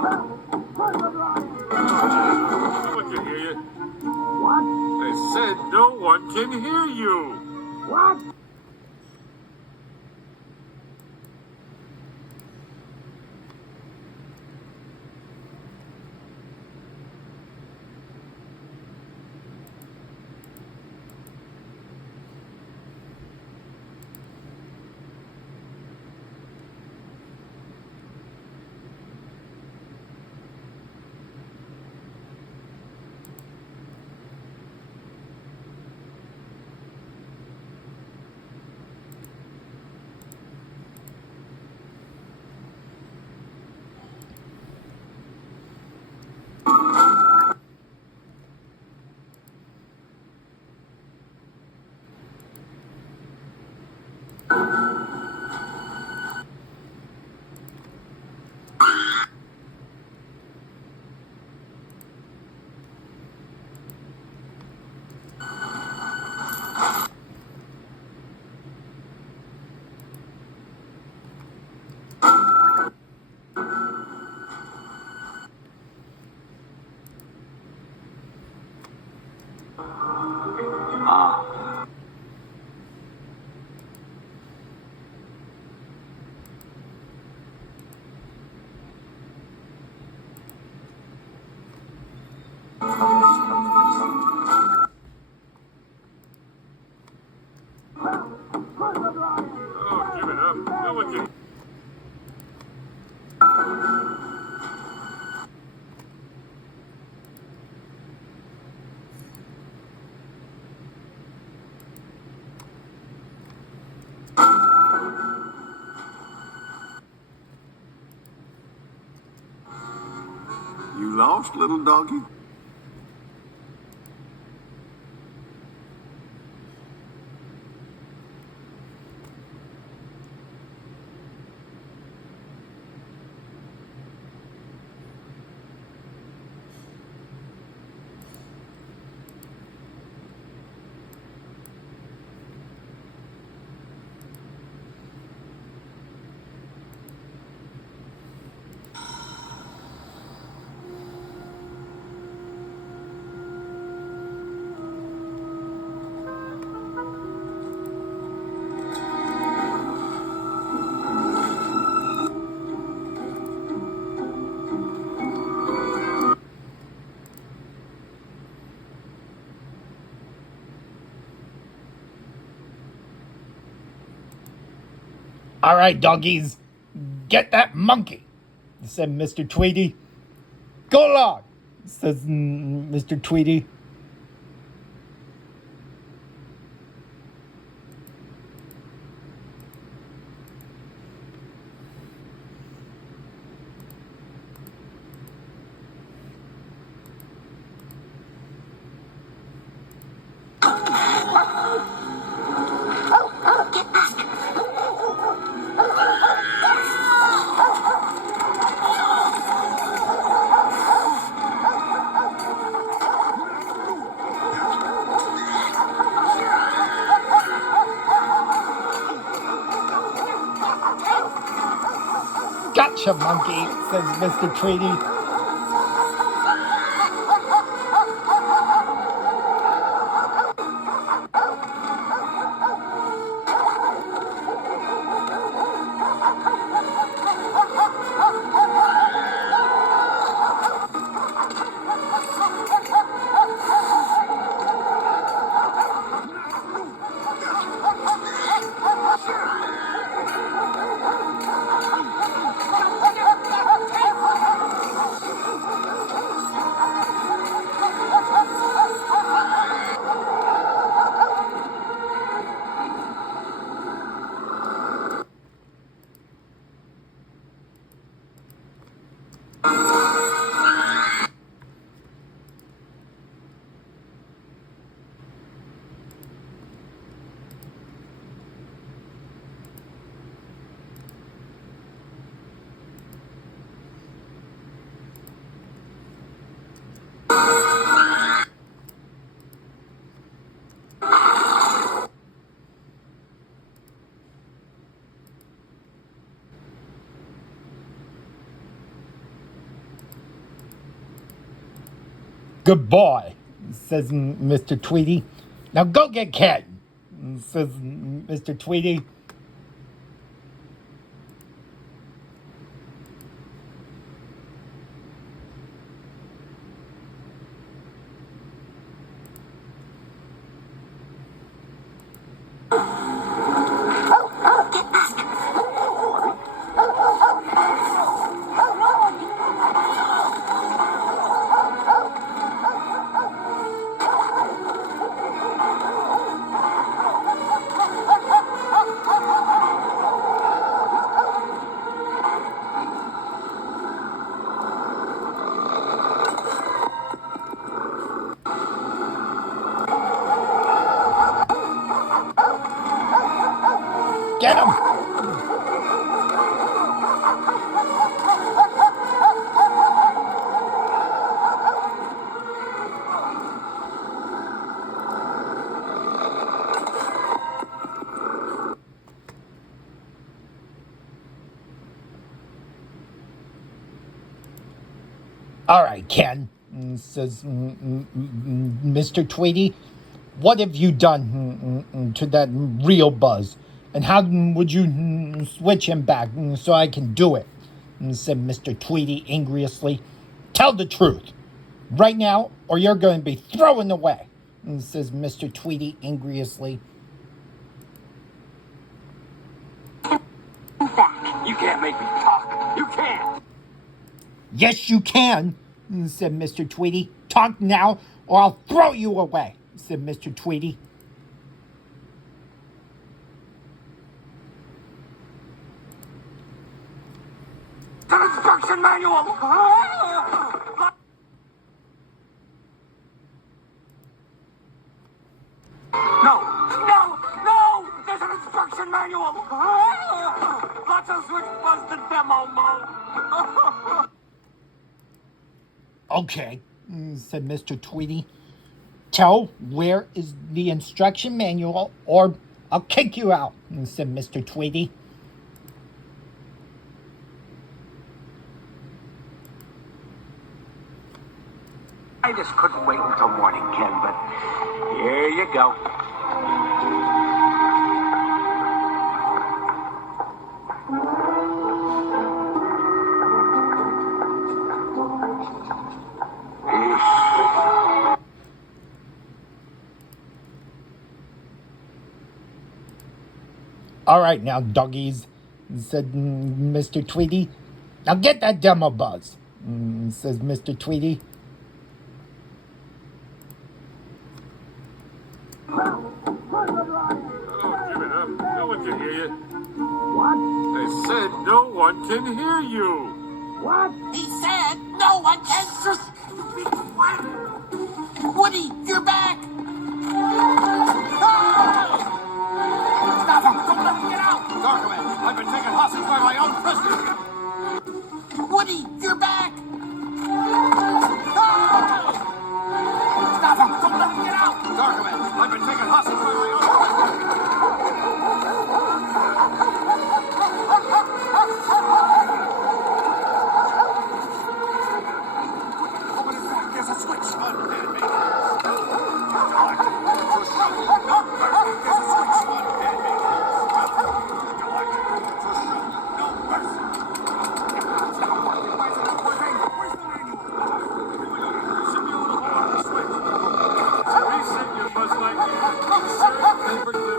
No one can hear you. What? I said no one can hear you. What? Oh, give it up. No one can. You lost, little doggy? All right, doggies, get that monkey, said Mr. Tweedy. Go along, says Mr. Tweedy. Gotcha, monkey, says Mr. Tweedy. Good boy, says Mr. Tweedy. Now go get Ken, says Mr. Tweedy. Get him! All right, Ken, says Mr. Tweedy. What have you done to that real Buzz? And how would you switch him back so I can do it? Said Mr. Tweedy angriously. Tell the truth right now, or you're going to be thrown away, says Mr. Tweedy angriously. You can't make me talk. You can't. Yes, you can, said Mr. Tweedy. Talk now, or I'll throw you away, said Mr. Tweedy. The instruction manual. No! There's an instruction manual. Lotso switch was the demo mode. Okay, said Mr. Tweedy. Tell where is the instruction manual, or I'll kick you out, said Mr. Tweedy. I just couldn't wait until morning, Ken, but here you go. All right now, doggies, said Mr. Tweedy. Now get that demo Buzz, says Mr. Tweedy. Oh, give it up. No one can hear you. What? I said no one can hear you. What? He said no one can just be quiet. Woody, you're back. Ah! Stop him! Don't let him get out! Gargamel, I've been taken hostage by my own prisoner. Woody, you're back. Ah! Stop him! Don't let him get out! Gargamel, I've been taken hostage by my own prisoner. Open his back. There's a switch. Undead me. Reset your Buzz Lightyear. Insert paperclip.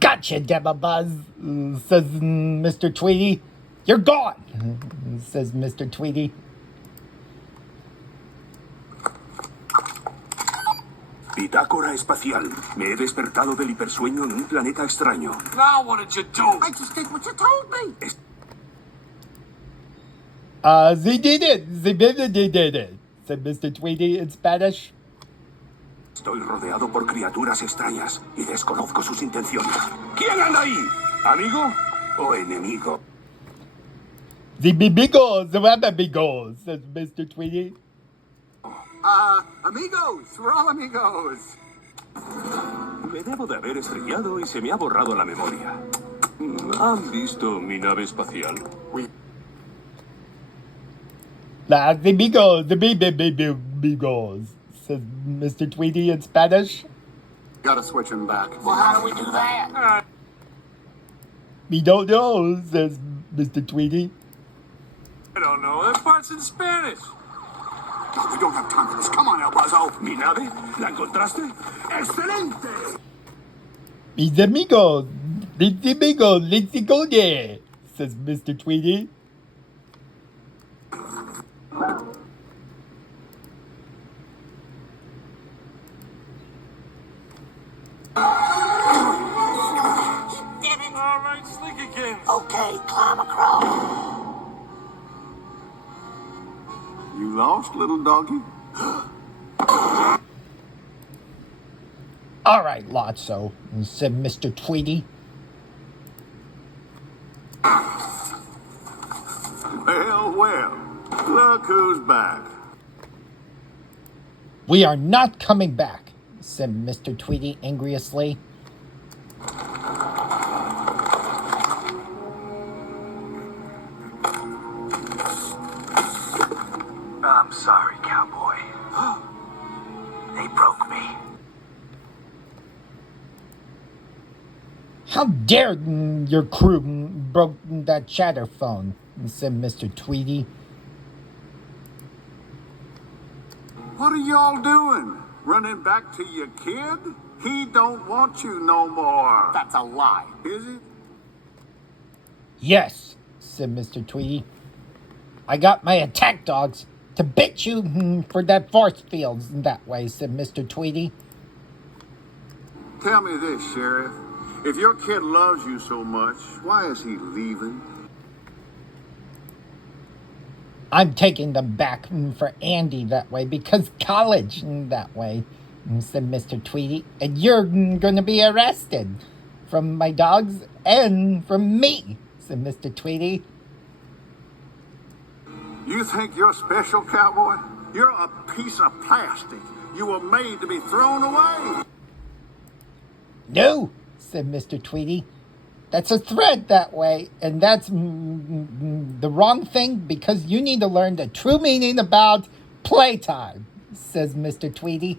Gotcha, Demo Buzz, says Mr. Tweedy. You're gone, says Mr. Tweedy. Bitácora espacial. Me he despertado del hipersueño en un planeta extraño. Now what did you do? I just did what you told me. They did it. They did it, said Mr. Tweedy in Spanish. Estoy rodeado por criaturas extrañas y desconozco sus intenciones. ¿Quién anda ahí? ¿Amigo o enemigo? The amigos, says Mr. Tweedy. Amigos, we're all amigos. Me debo de haber estrellado y se me ha borrado la memoria. ¿Han visto mi nave espacial? Las amigos, the amigos, says Mr. Tweedy in Spanish. Gotta switch him back. Well, how do we do that? We don't know, says Mr. Tweedy. I don't know. That part's in Spanish. No, we don't have time for this. Come on, El Buzzo. ¿Mi nave? ¿La encontraste? ¡Excelente! Mis amigos, let's go there, says Mr. Tweedy. All right, Slickykins. Okay, climb across. You lost, little doggy? All right, Lotso, said Mr. Tweedy. Well, look who's back. We are not coming back, said Mr. Tweedy angriously. I'm sorry, cowboy. They broke me. How dare your crew broke that chatterphone, said Mr. Tweedy. What are y'all doing? Running back to your kid? He don't want you no more. That's a lie. Is it? Yes, said Mr. Tweedy. I got my attack dogs to bit you for that force field that way, said Mr. Tweedy. Tell me this, Sheriff. If your kid loves you so much, why is he leaving? I'm taking them back for Andy that way because college that way, said Mr. Tweedy. And you're going to be arrested from my dogs and from me, said Mr. Tweedy. You think you're special, cowboy? You're a piece of plastic. You were made to be thrown away. No, said Mr. Tweedy. That's a threat that way, and that's the wrong thing because you need to learn the true meaning about playtime, says Mr. Tweedy.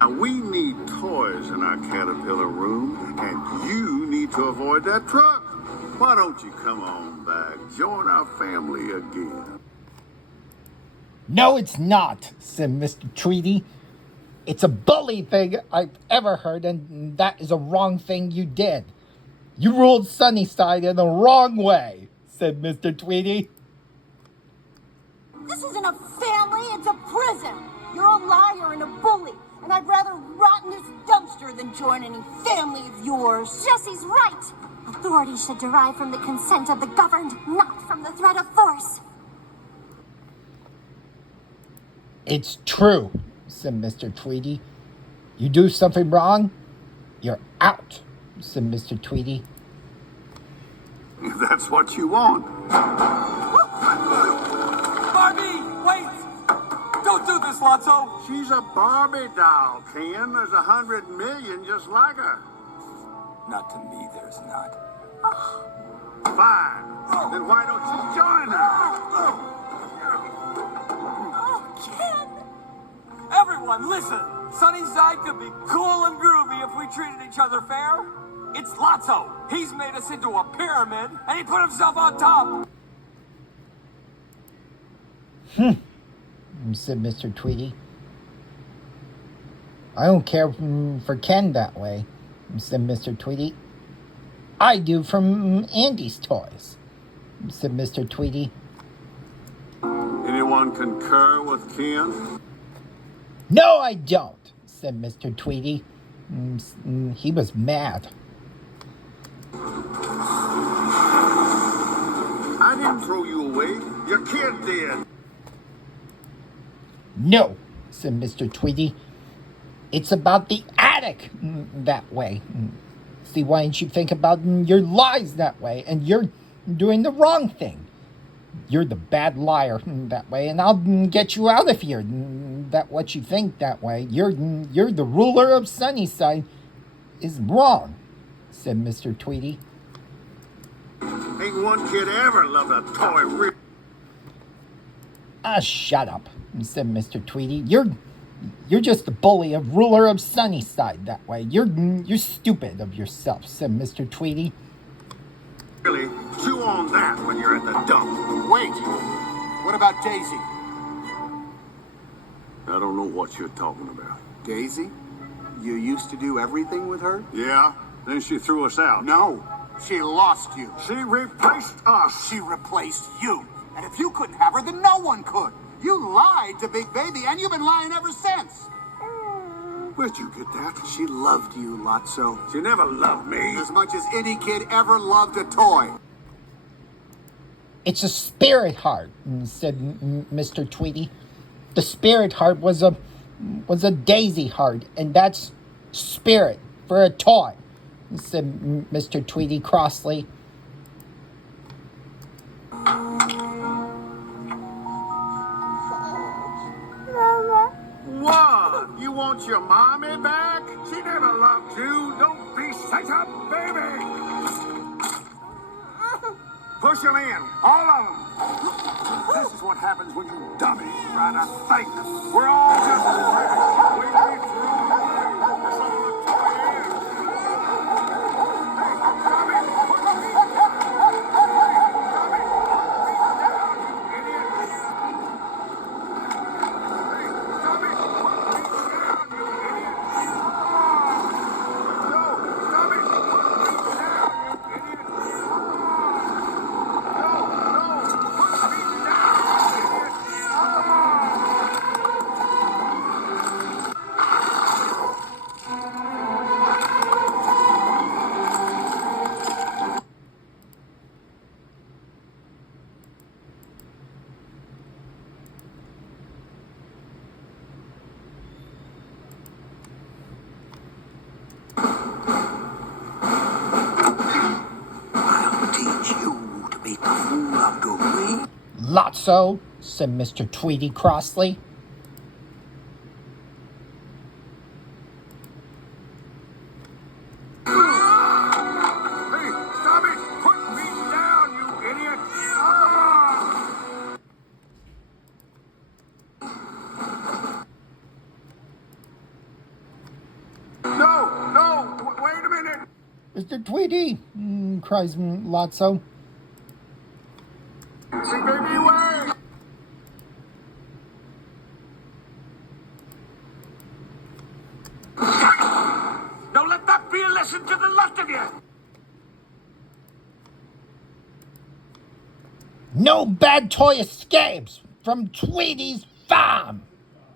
Now, we need toys in our caterpillar room, and you need to avoid that truck. Why don't you come on back? Join our family again. No, it's not, said Mr. Tweedy. It's a bully thing I've ever heard, and that is a wrong thing you did. You ruled Sunnyside in the wrong way, said Mr. Tweedy. This isn't a family, it's a prison. You're a liar and a bully, and I'd rather rot in this dumpster than join any family of yours. Jesse's right. Authority should derive from the consent of the governed, not from the threat of force. It's true, said Mr. Tweedy. You do something wrong, you're out, said Mr. Tweedy. That's what you want. Barbie, wait! Don't do this, Lotso. She's a Barbie doll, Ken. There's 100 million just like her. Not to me, there's not. Fine. Then why don't you join her? Everyone, listen! Sunnyside could be cool and groovy if we treated each other fair. It's Lotso. He's made us into a pyramid, and he put himself on top. Said Mr. Tweedy. I don't care for Ken that way, said Mr. Tweedy. I do from Andy's toys, said Mr. Tweedy. Anyone concur with Ken? No, I don't, said Mr. Tweedy. He was mad. I didn't throw you away. Your kid did. No, said Mr. Tweedy. It's about the attic that way. See, why didn't you think about your lies that way? And you're doing the wrong thing. You're the bad liar that way, and I'll get you out of here. That what you think that way. You're the ruler of Sunnyside is wrong, said Mr. Tweedy. Ain't one kid ever loved a toy real. Shut up, said Mr. Tweedy. You're just the bully of ruler of Sunnyside that way. You're stupid of yourself, said Mr. Tweedy. Really, chew on that when you're at the dump. Wait, what about Daisy? I don't know what you're talking about. Daisy? You used to do everything with her? Yeah? Then she threw us out. No, she lost you. She replaced us. She replaced you. And if you couldn't have her, then no one could. You lied to Big Baby, and you've been lying ever since. Where'd you get that? She loved you, Lotso. She never loved me. As much as any kid ever loved a toy. It's a spirit heart, said Mr. Tweedy. The spirit heart was a daisy heart, and that's spirit for a toy, said Mr. Tweedy crossly. What? You want your mommy back? She never loved you. Don't be such a baby. Push them in, all of them. This is what happens when you dummies try to think. We're all just trash. We need to throw away. That's all a toy is. Hey, Tommy, put me down. Hey, Tommy, put me down, you idiot. Hey, Tommy, put me down, you idiot. No, Tommy, put me down, you idiot. Lotso, said Mr. Tweedy crossly. Hey, stop it! Put me down, you idiot! No, wait a minute! Mr. Tweedy, cries Lotso. See, baby, away! Don't let that be a lesson to the lot of you! No bad toy escapes from Tweedy's farm.